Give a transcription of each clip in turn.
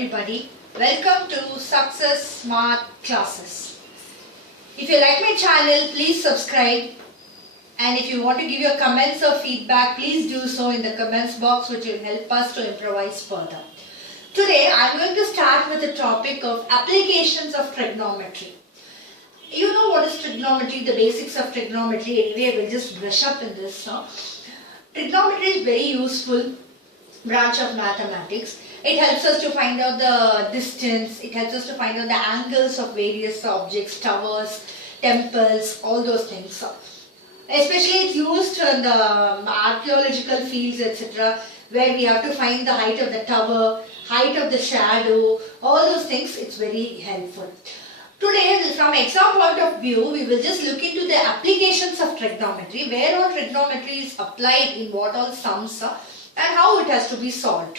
everybody, welcome to Success Smart Classes. If you like my channel, please subscribe, and if you want to give your comments or feedback, please do so in the comments box, which will help us to improvise further. Today I am going to start with the topic of applications of trigonometry. You know what is trigonometry, the basics of trigonometry. Anyway, I will just brush up in this. Trigonometry is very useful branch of mathematics. It helps us to find out the distance, it helps us to find out the angles of various objects, towers, temples, all those things. Especially it's used in the archaeological fields, etc., where we have to find the height of the tower, height of the shadow, all those things. It's very helpful. Today, from exam point of view, we will just look into the applications of trigonometry, where all trigonometry is applied in what all sums and how it has to be solved.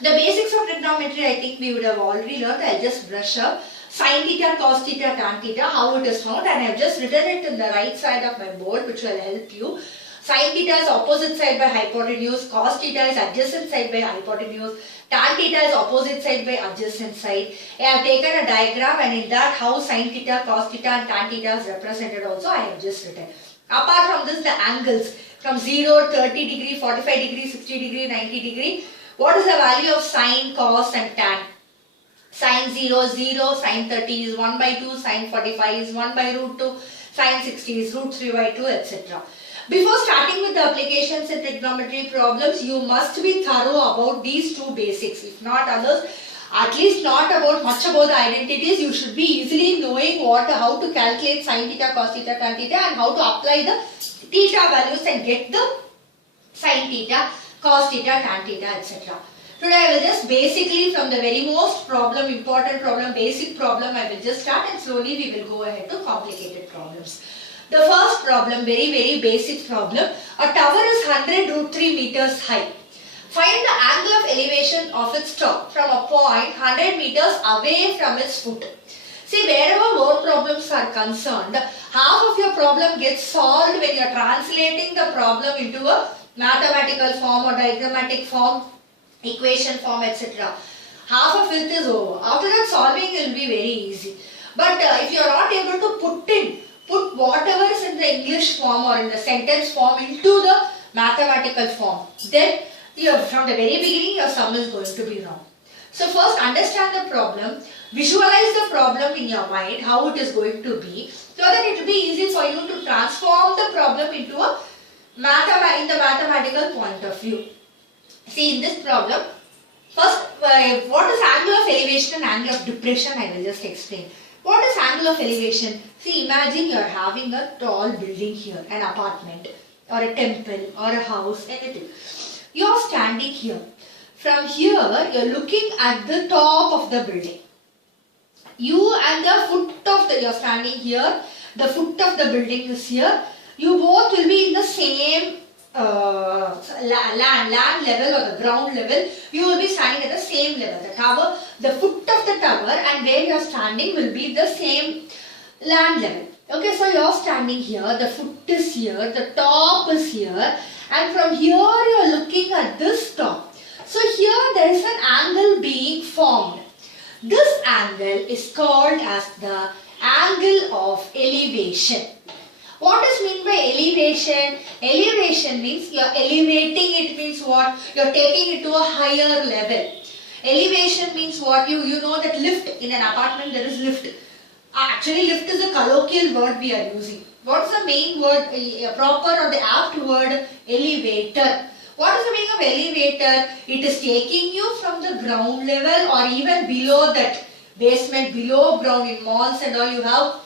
The basics of trigonometry, I think we would have already learned. I'll just brush up. Sin theta, cos theta, tan theta, how it is found, and I have just written it in the right side of my board, which will help you. Sin theta is opposite side by hypotenuse, cos theta is adjacent side by hypotenuse, tan theta is opposite side by adjacent side. I have taken a diagram, and in that how sin theta, cos theta and tan theta is represented also I have just written. Apart from this, the angles from 0, 30 degree, 45 degree, 60 degree, 90 degree. What is the value of sine, cos and tan? Sine 0, 0, sine 30 is 1 by 2, sine 45 is 1 by root 2, sine 60 is root 3 by 2, etc. Before starting with the applications in trigonometry problems, you must be thorough about these two basics. If not others, at least not much about the identities, you should be easily knowing how to calculate sine theta, cos theta, tan theta, and how to apply the theta values and get the sine theta, cos theta, tan theta, etc. Today I will just basically from the very most important problem, basic problem, I will just start, and slowly we will go ahead to complicated problems. The first problem, very basic problem. A tower is 100 root 3 meters high. Find the angle of elevation of its top from a point 100 meters away from its foot. See, wherever word problems are concerned, half of your problem gets solved when you are translating the problem into a mathematical form or diagrammatic form, equation form, etc. Half of it is over. After that, solving will be very easy. But if you are not able to put whatever is in the English form or in the sentence form into the mathematical form, then from the very beginning your sum is going to be wrong. So first understand the problem, visualize the problem in your mind, how it is going to be, so that it will be easy for you to transform the problem into a mathematical point of view. See, in this problem, first what is angle of elevation and angle of depression, I will just explain. What is angle of elevation? See, imagine you are having a tall building here, an apartment or a temple or a house, anything. You are standing here. From here, you are looking at the top of the building. You and you are standing here, the foot of the building is here. You both will be in the same land level or the ground level. You will be standing at the same level. The tower, the foot of the tower and where you are standing will be the same land level. Okay, so you are standing here, the foot is here, the top is here, and from here you are looking at this top. So here there is an angle being formed. This angle is called as the angle of elevation. What is meant by elevation? Elevation means you are elevating it, means what? You are taking it to a higher level. Elevation means what? You know that lift, in an apartment there is lift. Actually lift is a colloquial word we are using. What is the main word, proper or the apt word? Elevator. What is the meaning of elevator? It is taking you from the ground level or even below that, basement, below ground. In malls and all you have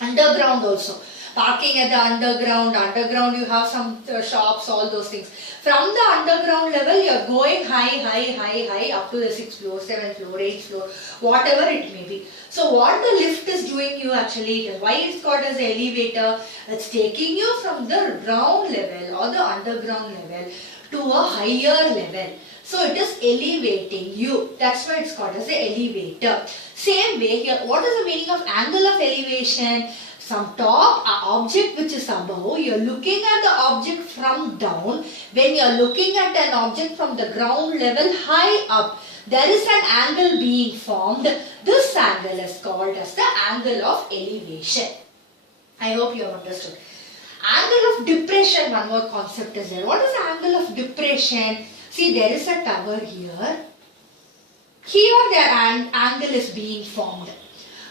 underground also. Parking at the underground you have some shops, all those things. From the underground level you are going high up to the 6th floor, 7th floor, 8th floor, whatever it may be. So what the lift is doing you actually, why it's called as an elevator? It's taking you from the ground level or the underground level to a higher level. So it is elevating you. That's why it's called as the elevator. Same way here, what is the meaning of angle of elevation? From top, an object which is above, you are looking at the object from down. When you are looking at an object from the ground level high up, there is an angle being formed. This angle is called as the angle of elevation. I hope you have understood. Angle of depression, one more concept is there. What is the angle of depression? See, there is a tower here. Here the angle is being formed.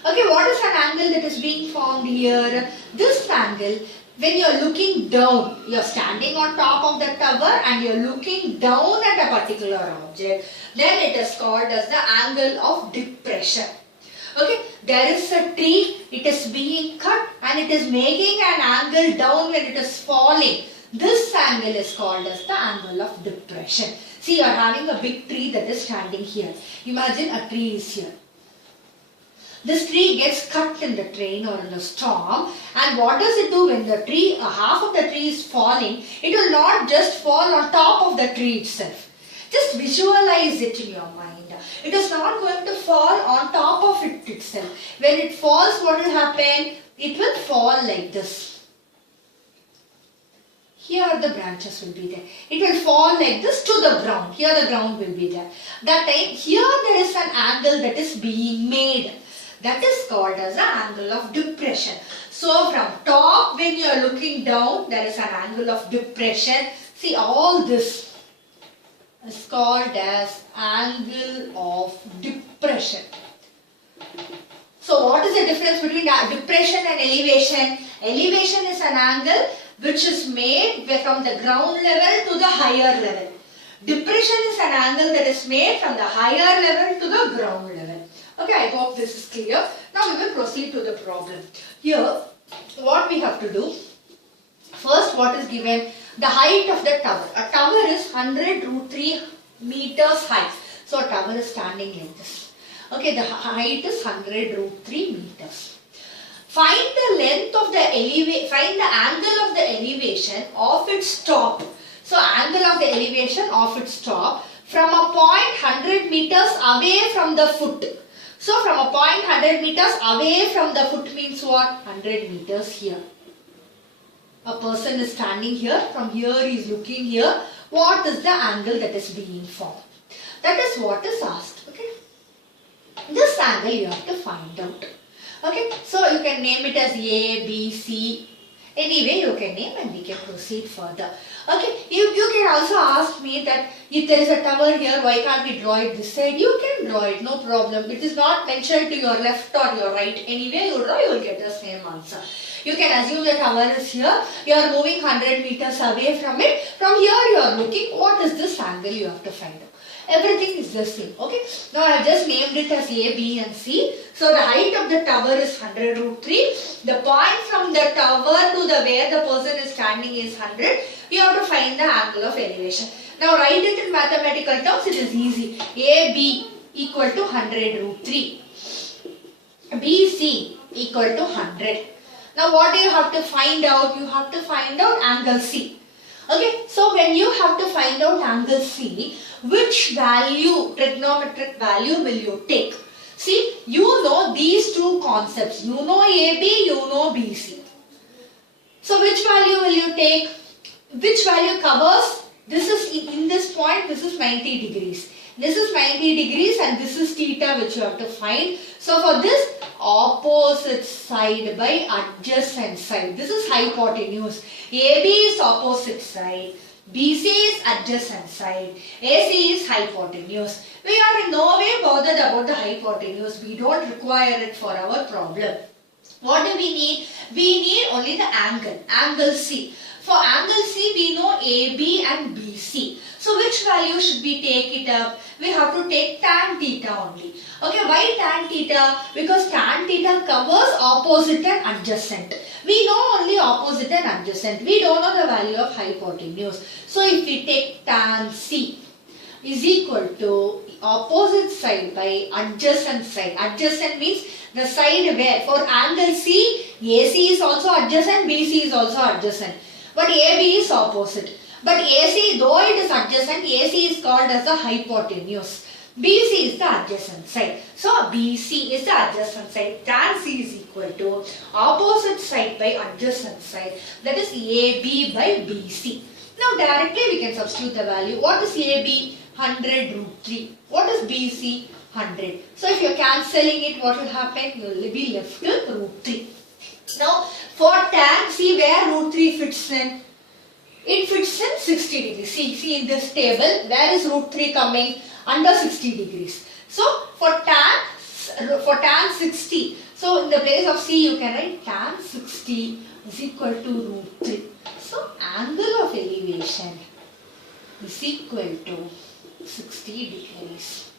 Okay, what is an angle that is being formed here? This angle, when you are looking down, you are standing on top of the tower and you are looking down at a particular object, then it is called as the angle of depression. Okay, there is a tree, it is being cut and it is making an angle down when it is falling. This angle is called as the angle of depression. See, you are having a big tree that is standing here. Imagine a tree is here. This tree gets cut in the train or in a storm, and what does it do when the tree, half of the tree is falling? It will not just fall on top of the tree itself. Just visualize it in your mind. It is not going to fall on top of it itself. When it falls, what will happen? It will fall like this. Here the branches will be there. It will fall like this to the ground. Here the ground will be there. That time, here there is an angle that is being made. That is called as the angle of depression. So from top, when you are looking down, there is an angle of depression. See, all this is called as angle of depression. So what is the difference between depression and elevation? Elevation is an angle which is made from the ground level to the higher level. Depression is an angle that is made from the higher level to the ground level. Okay, I hope this is clear. Now we will proceed to the problem. Here, what we have to do, first what is given, the height of the tower. A tower is 100√3 meters high. So a tower is standing like this. Okay, the height is 100√3 meters. Find the length of the find the angle of the elevation of its top. So angle of the elevation of its top from a point 100 meters away from the foot. So from a point 100 meters away from the foot means what? 100 meters here. A person is standing here. From here he is looking here. What is the angle that is being formed? That is what is asked. Okay. This angle you have to find out. Okay. So you can name it as A, B, C. Anyway you can name and we can proceed further. Okay, you can also ask me that if there is a tower here, why can't we draw it this side? You can draw it, no problem. It is not mentioned to your left or your right. Anyway you draw, you will get the same answer. You can assume the tower is here. You are moving 100 meters away from it. From here you are looking, what is this angle you have to find out. Everything is the same. Okay. Now I have just named it as A, B and C. So the height of the tower is 100√3. The point from the tower to the where the person is standing is 100. You have to find the angle of elevation. Now write it in mathematical terms. It is easy. AB equal to 100√3. BC equal to 100. Now what do you have to find out? You have to find out angle C. Okay. So when you have to find out angle C, which value, trigonometric value will you take? See, you know these two concepts. You know AB, you know BC. So which value will you take? Which value covers? This is in this point, this is 90 degrees. This is 90 degrees and this is theta which you have to find. So for this, opposite side by adjacent side. This is hypotenuse. AB is opposite side. BC is adjacent side. AC is hypotenuse. We are in no way bothered about the hypotenuse. We don't require it for our problem. What do we need? We need only the angle. Angle C. For angle C, we know AB and BC. So which value should we take it up? We have to take tan theta only. Okay, why tan theta? Because tan theta covers opposite and adjacent. We know only opposite and adjacent. We don't know the value of hypotenuse. So if we take tan C is equal to opposite side by adjacent side. Adjacent means the side where for angle C, AC is also adjacent, BC is also adjacent. But AB is opposite. But AC, though it is adjacent, AC is called as the hypotenuse. BC is the adjacent side. So BC is the adjacent side. Tan C is equal to opposite side by adjacent side. That is AB by BC. Now directly we can substitute the value. What is AB? 100 root 3. What is BC? 100. So if you are cancelling it, what will happen? You will be left with root 3. Now for tan, see where root 3 fits in. It fits in 60 degrees. See in this table, where is root 3 coming? Under 60 degrees. So for tan 60, so in the place of C you can write tan 60 is equal to root 3. So angle of elevation is equal to 60 degrees.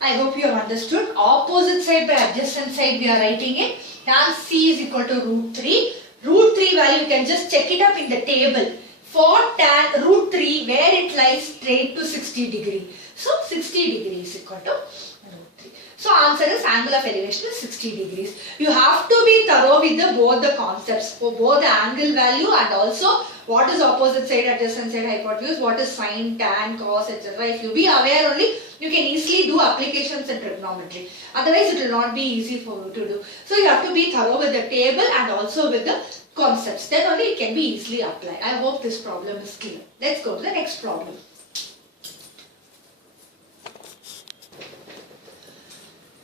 I hope you have understood. Opposite side by adjacent side we are writing it. Tan C is equal to root 3. Root 3 value you can just check it up in the table. For tan root 3 where it lies straight to 60 degree. So 60 degrees equal to root 3. So answer is angle of elevation is 60 degrees. You have to be thorough with both the concepts. For both the angle value and also what is opposite side, adjacent side, hypotenuse, what is sine, tan, cos, etc. If you be aware only, you can easily do applications in trigonometry. Otherwise it will not be easy for you to do. So you have to be thorough with the table and also with the concepts. Then only it can be easily applied. I hope this problem is clear. Let's go to the next problem.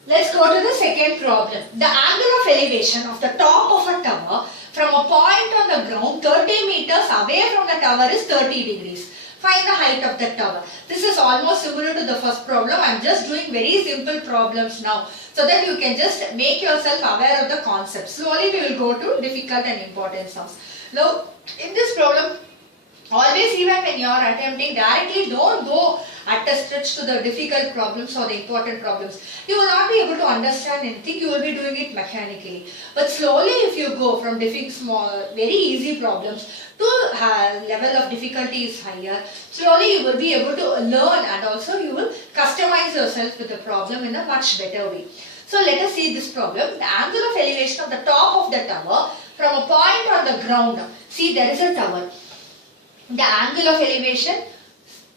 Let's go to the second problem. The angle of elevation of the top of a tower from a point on the ground 30 meters away from the tower is 30 degrees. Find the height of the tower. This is almost similar to the first problem. I am just doing very simple problems now, so that you can just make yourself aware of the concepts. Slowly we will go to difficult and important sums. Now in this problem, always even when you are attempting directly, don't go at a stretch to the difficult problems or the important problems. You will not be able to understand anything. You will be doing it mechanically. But slowly if you go from small, very easy problems to level of difficulty is higher, slowly you will be able to learn and also you will customize yourself with the problem in a much better way. So let us see this problem. The angle of elevation of the top of the tower from a point on the ground. See, there is a tower. The angle of elevation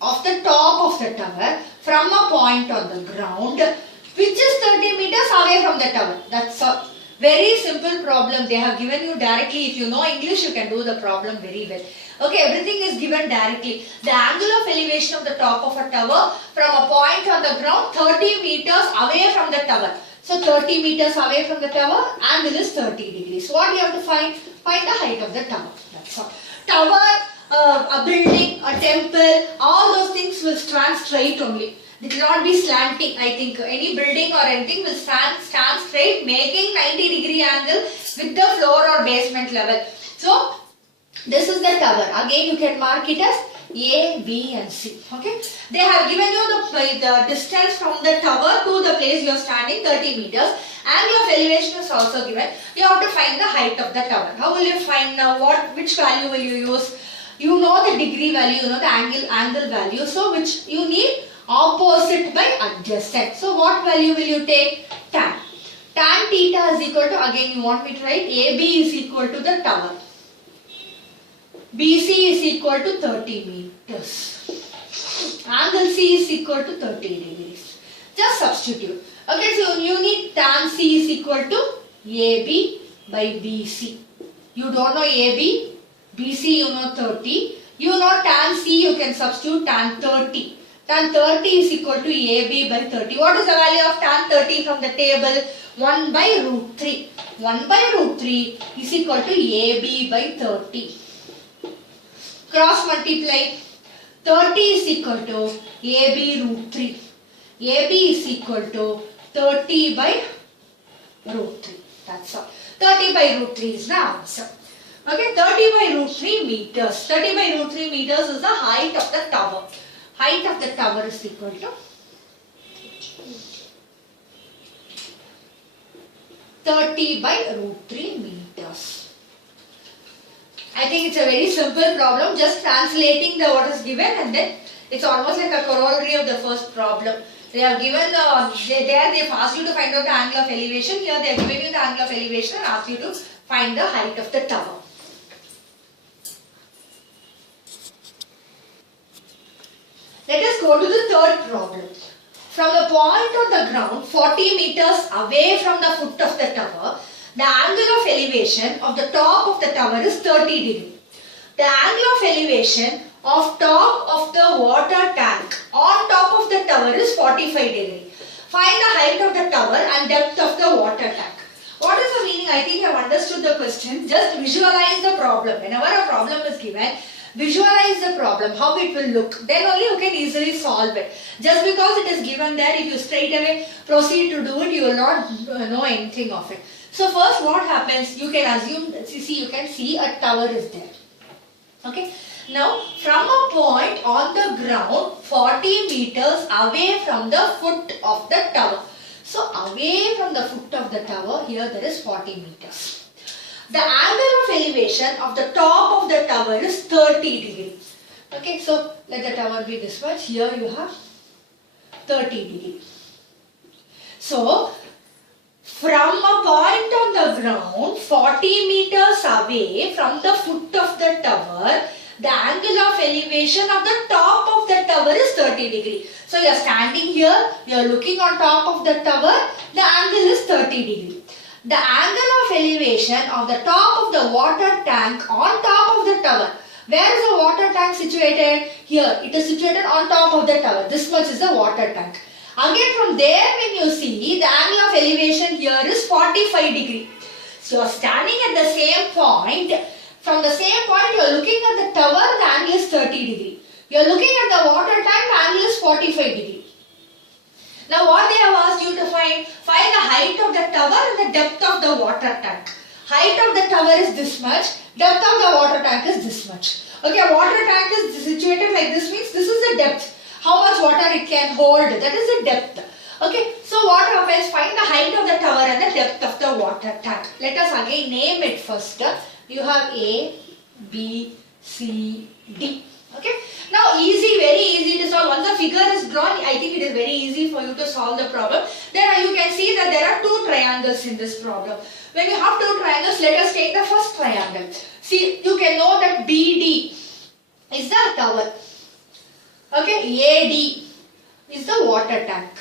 of the top of the tower from a point on the ground which is 30 meters away from the tower. That's a very simple problem. They have given you directly. If you know English, you can do the problem very well. Okay, everything is given directly. The angle of elevation of the top of a tower from a point on the ground 30 meters away from the tower. So 30 meters away from the tower, angle is 30 degrees. What you have to find? Find the height of the tower. That's all. Tower, a building, a temple, all those things will stand straight only. It will not be slanting. I think any building or anything will stand straight, making 90 degree angle with the floor or basement level. So this is the tower. Again you can mark it as A, B and C. Okay. They have given you the distance from the tower to the place you are standing, 30 meters. Angle of elevation is also given. You have to find the height of the tower. How will you find now? Which value will you use? You know the degree value, you know the angle value. So which you need? Opposite by adjacent. So what value will you take? Tan. Tan theta is equal to, again you want me to write, AB is equal to the tower. BC is equal to 30 meters. Angle C is equal to 30 degrees. Just substitute. Okay, so you need tan C is equal to AB by BC. You don't know AB, BC you know 30. You know tan C, you can substitute tan 30. Tan 30 is equal to AB by 30. What is the value of tan 30 from the table? 1 by root 3. 1 by root 3 is equal to AB by 30. Cross multiply. 30 is equal to AB root 3. AB is equal to 30 by root 3. That's all. 30 by root 3 is the answer. Okay, 30 by root 3 meters. 30 by root 3 meters is the height of the tower. Height of the tower is equal to 30 by root 3 meters. I think it's a very simple problem, just translating what is given, and then it's almost like a corollary of the first problem. They have given they've asked you to find out the angle of elevation. Here they have given you the angle of elevation and asked you to find the height of the tower. go to the third problem. From the point on the ground 40 meters away from the foot of the tower, the angle of elevation of the top of the tower is 30 degree. The angle of elevation of top of the water tank on top of the tower is 45 degree. Find the height of the tower and depth of the water tank. What is the meaning? I think you have understood the question. Just visualize the problem. Whenever a problem is given, visualize the problem, how it will look. Then only you can easily solve it. Just because it is given there, if you straight away proceed to do it, you will not know anything of it. So first what happens, you can assume, you can see a tower is there. Okay. Now from a point on the ground 40 meters away from the foot of the tower. So away from the foot of the tower, here there is 40 meters. The angle of elevation of the top of the tower is 30 degree. Okay, so let the tower be this much. Here you have 30 degree. So from a point on the ground 40 meters away from the foot of the tower, the angle of elevation of the top of the tower is 30 degree. So you are standing here, you are looking on top of the tower, the angle is 30 degree. The angle of elevation of the top of the water tank on top of the tower. Where is the water tank situated? Here, it is situated on top of the tower. This much is the water tank. Again from there when you see, the angle of elevation here is 45 degree. So you are standing at the same point. From the same point you are looking at the tower, the angle is 30 degree. You are looking at the water tank, the angle is 45 degree. Now what they have asked you to find the height of the tower and the depth of the water tank. Height of the tower is this much, depth of the water tank is this much. Okay, water tank is situated like this, means this is the depth. How much water it can hold, that is the depth. Okay, so what happens, find the height of the tower and the depth of the water tank. Let us again name it first. You have A, B, C, D. Okay. Now easy, very easy to solve. Once the figure is drawn, I think it is very easy for you to solve the problem. Then you can see that there are two triangles in this problem. When you have two triangles, let us take the first triangle. See, you can know that BD is the tower. Okay, AD is the water tank.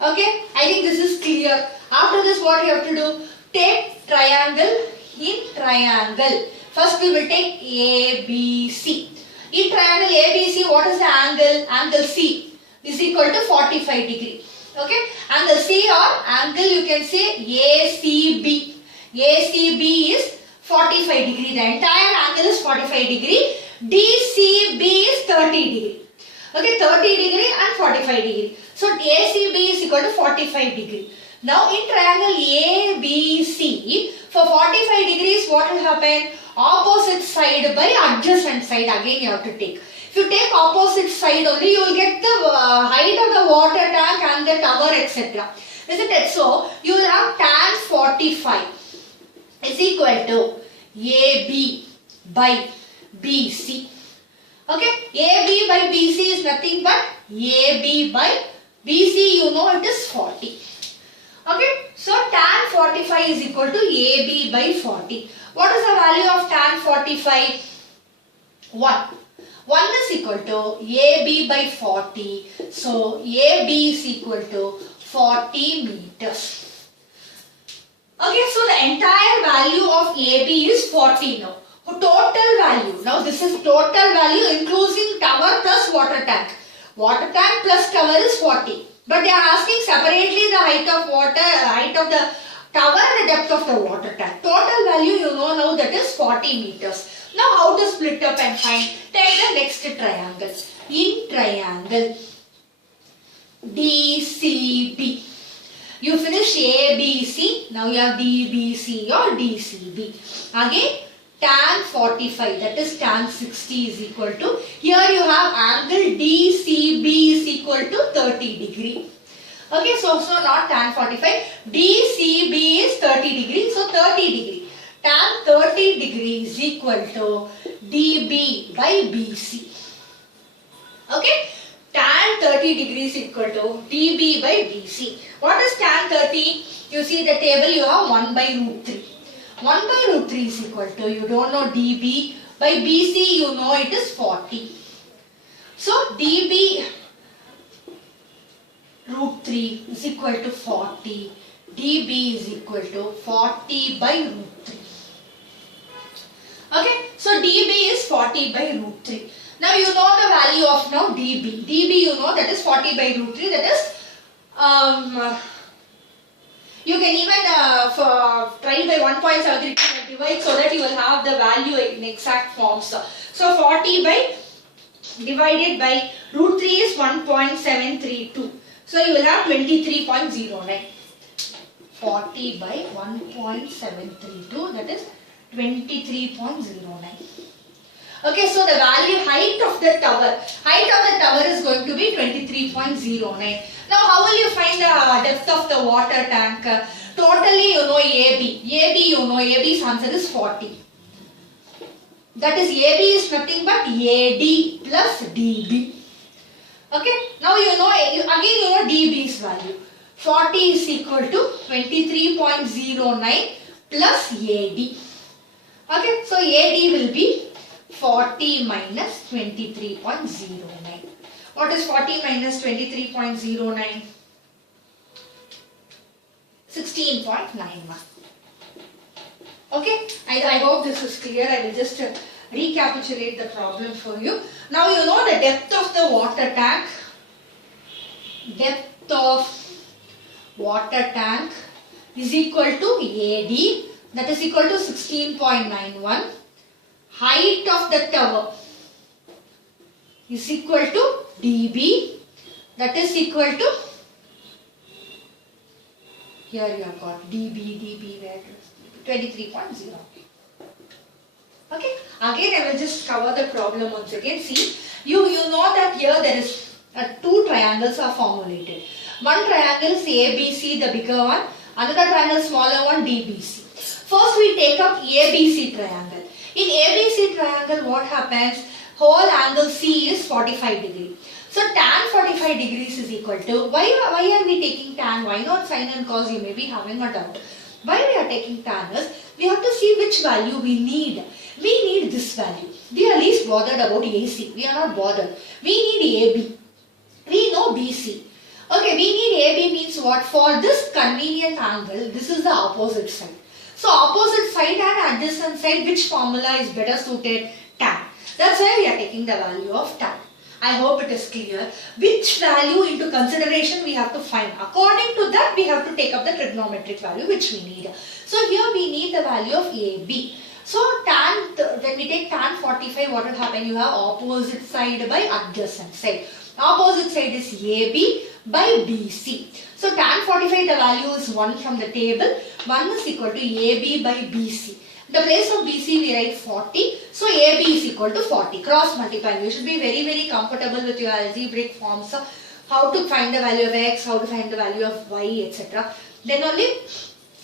Okay, I think this is clear. After this, what you have to do? Take triangle in triangle. First we will take ABC. In triangle ABC, what is the angle? Angle C is equal to 45 degree. Okay. Angle C or angle you can say ACB. ACB is 45 degree. The entire angle is 45 degree. DCB is 30 degree. Okay, 30 degree and 45 degree. So ACB is equal to 45 degree. Now in triangle ABC, for 45 degrees what will happen? Opposite side by adjacent side again you have to take. If you take opposite side only, you will get the height of the water tank and the tower, etc. Isn't it? So you will have tan 45 is equal to AB by BC. Okay, AB by BC is nothing but AB by BC, you know it is 40. Okay, so tan 45 is equal to AB by 40. What is the value of tan 45? 1. 1 is equal to AB by 40. So AB is equal to 40 meters. Okay, so the entire value of AB is 40 now. Total value. Now this is total value including tower plus water tank. Water tank plus tower is 40. But they are asking separately the height of the tower and the depth of the water tank. Total value you know now, that is 40 meters. Now how to split up and find? Take the next triangle. In triangle DCB, you finish ABC. Now you have DBC or DCB. Again tan 45, that is tan 60 is equal to, here you have angle DCB is equal to 30 degree. Okay, so not tan 45, DCB is 30 degree, so 30 degree. Tan 30 degree is equal to DB by BC. Okay, tan 30 degrees equal to DB by BC. What is tan 30? You see the table, you have 1 by root 3. 1 by root 3 is equal to, you don't know DB, by BC you know it is 40. So dB root 3 is equal to 40. dB is equal to 40 by root 3. Okay, so dB is 40 by root 3. Now you know the value of now dB. dB you know that is 40 by root 3, that is you can even try by 1.73 divide so that you will have the value in exact forms. So 40 by divided by root 3 is 1.732. So you will have 23.09. 40 by 1.732, that is 23.09. Okay, so the value height of the tower is going to be 23.09. Now how will you find the depth of the water tank? Totally you know AB. AB's answer is 40. That is AB is nothing but AD plus DB. Okay, now you know again you know DB's value. 40 is equal to 23.09 plus AD. Okay, so AD will be 40 minus 23.09. What is 40 minus 23.09? 16.91. Okay, I hope this is clear. I will just recapitulate the problem for you. Now you know the depth of the water tank. Depth of water tank is equal to AD, that is equal to 16.91. Height of the tower is equal to dB, that is equal to, here you have got dB where 23.0. Okay, again I will just cover the problem once again. See, you know that here there is two triangles are formulated. One triangle is ABC, the bigger one, another triangle smaller one, DBC. First we take up ABC triangle. In ABC triangle what happens? Whole angle C is 45 degree. So tan 45 degrees is equal to, why are we taking tan? Why not sin and cos? You may be having a doubt. Why we are taking tan is, we have to see which value we need. We need this value. We are least bothered about AC. We are not bothered. We need AB. We know BC. Okay, we need AB means what? For this convenient angle, this is the opposite side. So opposite side and adjacent side, which formula is better suited? Tan. That's why we are taking the value of tan. I hope it is clear. Which value into consideration we have to find. According to that, we have to take up the trigonometric value which we need. So here we need the value of AB. So tan, when we take tan 45, what will happen? You have opposite side by adjacent side. Opposite side is AB by BC. So tan 45, the value is 1 from the table. 1 is equal to AB by BC. The place of BC we write 40. So AB is equal to 40. Cross multiply. You should be very comfortable with your algebraic forms. How to find the value of x, how to find the value of y, etc. Then only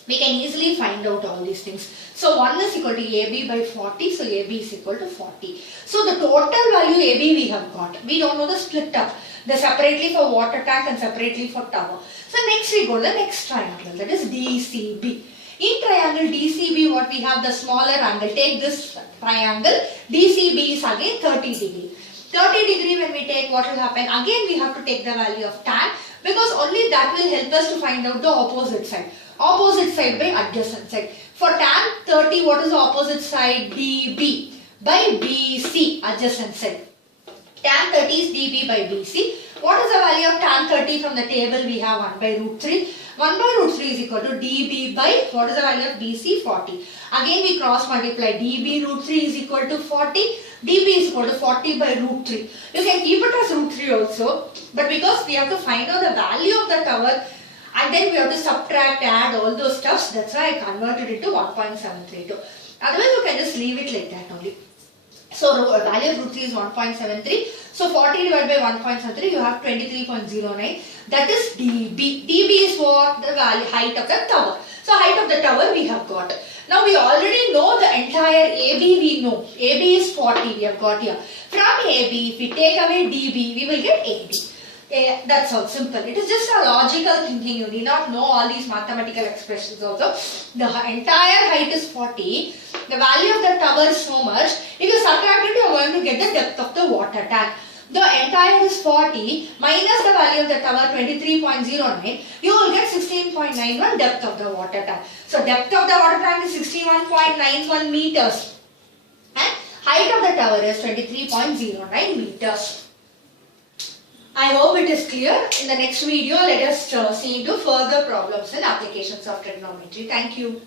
we can easily find out all these things. So 1 is equal to AB by 40. So AB is equal to 40. So the total value AB we have got. We don't know the split up. The separately for water tank and separately for tower. So next we go to the next triangle, that is DCB. In triangle DCB, what we have, the smaller angle. Take this triangle. DCB is again 30 degree. 30 degree when we take, what will happen? Again we have to take the value of tan, because only that will help us to find out the opposite side. Opposite side by adjacent side. For tan 30, what is the opposite side? DB by BC, adjacent side. Tan 30 is DB by BC. What is the value of tan 30 from the table? We have 1 by root 3. 1 by root 3 is equal to DB by, what is the value of BC? 40. Again we cross multiply. DB root 3 is equal to 40. DB is equal to 40 by root 3. You can keep it as root 3 also. But because we have to find out the value of the tower and then we have to subtract, add all those stuffs, that's why I converted it to 1.732. Otherwise you can just leave it like that only. So value of root 3 is 1.73. So 40 divided by 1.73, you have 23.09. That is dB. dB is what? The value, height of the tower. So height of the tower we have got. Now we already know the entire AB we know. AB is 40 we have got here. From AB, if we take away dB, we will get AD. That's all simple. It is just a logical thinking. You need not know all these mathematical expressions also. The entire height is 40. The value of the tower is so much. If you subtract it, you are going to get the depth of the water tank. The entire is 40 minus the value of the tower 23.09, you will get 16.91 depth of the water tank. So depth of the water tank is 61.91 meters and height of the tower is 23.09 meters. I hope it is clear. In the next video, let us see into further problems and applications of trigonometry. Thank you.